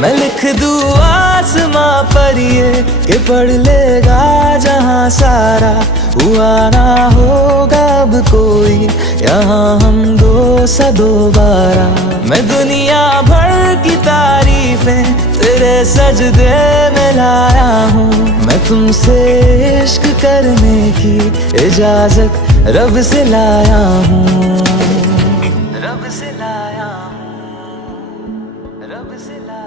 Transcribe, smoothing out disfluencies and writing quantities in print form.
मैं लिख दूँ आसमां पर ये कि पढ़ लेगा जहां सारा, हुआ ना होगा अब कोई यहाँ हम दो सा दोबारा। मैं दुनिया भर की तारीफें तेरे सजदे में लाया हूँ, मैं तुमसे इश्क करने की इजाजत रब से लाया हूँ, रब से लाया हूँ, रब से लाया।